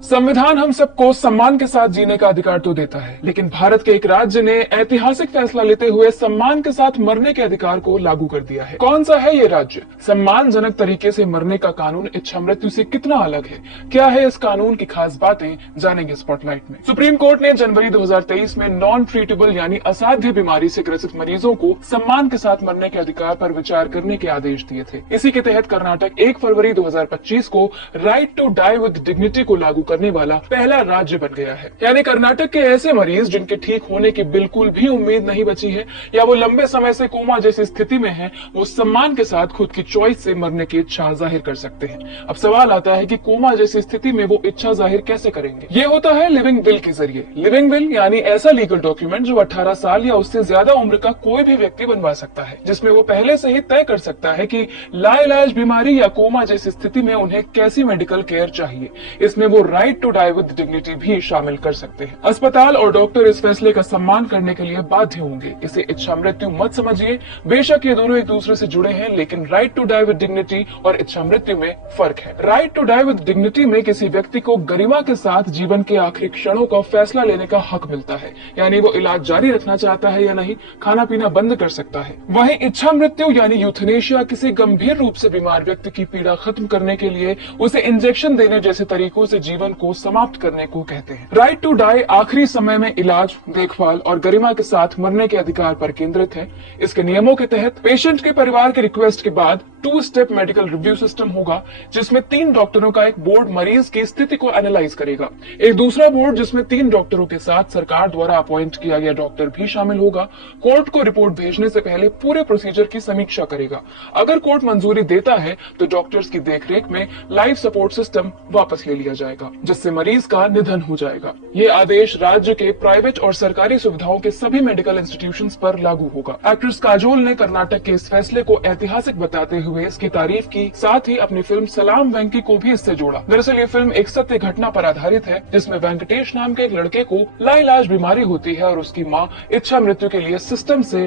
संविधान हम सबको सम्मान के साथ जीने का अधिकार तो देता है, लेकिन भारत के एक राज्य ने ऐतिहासिक फैसला लेते हुए सम्मान के साथ मरने के अधिकार को लागू कर दिया है। कौन सा है ये राज्य? सम्मानजनक तरीके से मरने का कानून इच्छा मृत्यु से कितना अलग है? क्या है इस कानून की खास बातें, जानेंगे स्पॉटलाइट में। सुप्रीम कोर्ट ने जनवरी 2023 में नॉन ट्रीटेबल यानी असाध्य बीमारी से ग्रसित मरीजों को सम्मान के साथ मरने के अधिकार पर विचार करने के आदेश दिए थे। इसी के तहत कर्नाटक 1 फरवरी 2025 को right to die with dignity को लागू करने वाला पहला राज्य बन गया है। यानी कर्नाटक के ऐसे मरीज जिनके ठीक होने की बिल्कुल भी उम्मीद नहीं बची है या वो लंबे समय से कोमा जैसी स्थिति में हैं, वो सम्मान के साथ खुद की चॉइस से मरने की इच्छा जाहिर कर सकते हैं। अब सवाल आता है कि कोमा जैसी स्थिति में वो इच्छा जाहिर कैसे करेंगे? ये होता है लिविंग विल के जरिए। लिविंग विल यानी ऐसा लीगल डॉक्यूमेंट जो 18 साल या उससे ज्यादा उम्र का कोई भी व्यक्ति बनवा सकता है, जिसमें वो पहले से ही तय कर सकता है कि लाइलाज बीमारी या कोमा जैसी स्थिति में उन्हें कैसी मेडिकल केयर चाहिए। इसमें वो right to die with dignity भी शामिल कर सकते हैं। अस्पताल और डॉक्टर इस फैसले का सम्मान करने के लिए बाध्य होंगे। इसे इच्छा मृत्यु मत समझिए, बेशक ये दोनों एक दूसरे से जुड़े हैं, लेकिन right to die with dignity और इच्छा मृत्यु में फर्क है। Right to die with dignity में किसी व्यक्ति को गरिमा के साथ जीवन के आखिरी क्षणों का फैसला लेने का हक मिलता है, यानी वो इलाज जारी रखना चाहता है या नहीं, खाना पीना बंद कर सकता है। वहीं इच्छा मृत्यु यानी यूथनेशिया किसी गंभीर रूप से बीमार व्यक्ति की पीड़ा खत्म करने के लिए उसे इंजेक्शन देने जैसे तरीकों से जीवन को समाप्त करने को कहते हैं। राइट टू डाई आखिरी समय में इलाज, देखभाल और गरिमा के साथ मरने के अधिकार पर केंद्रित है। इसके नियमों के तहत पेशेंट के परिवार के रिक्वेस्ट के बाद 2 स्टेप मेडिकल रिव्यू सिस्टम होगा, जिसमें 3 डॉक्टरों का एक बोर्ड मरीज की स्थिति को एनालाइज करेगा। एक दूसरा बोर्ड जिसमें 3 डॉक्टरों के साथ सरकार द्वारा अपॉइंट किया गया डॉक्टर भी शामिल होगा, कोर्ट को रिपोर्ट भेजने से पहले पूरे प्रोसीजर की समीक्षा करेगा। अगर कोर्ट मंजूरी देता है तो डॉक्टर्स की देखरेख में लाइफ सपोर्ट सिस्टम वापस ले लिया जाएगा, जिससे मरीज का निधन हो जाएगा। ये आदेश राज्य के प्राइवेट और सरकारी सुविधाओं के सभी मेडिकल इंस्टीट्यूशंस पर लागू होगा। एक्ट्रेस काजोल ने कर्नाटक के इस फैसले को ऐतिहासिक बताते हुए इसकी तारीफ की, साथ ही अपनी फिल्म सलाम वेंकी को भी इससे जोड़ा। दरअसल ये फिल्म एक सत्य घटना पर आधारित है, जिसमें वेंकटेश नाम के एक लड़के को लाइलाज बीमारी होती है और उसकी माँ इच्छा मृत्यु के लिए सिस्टम से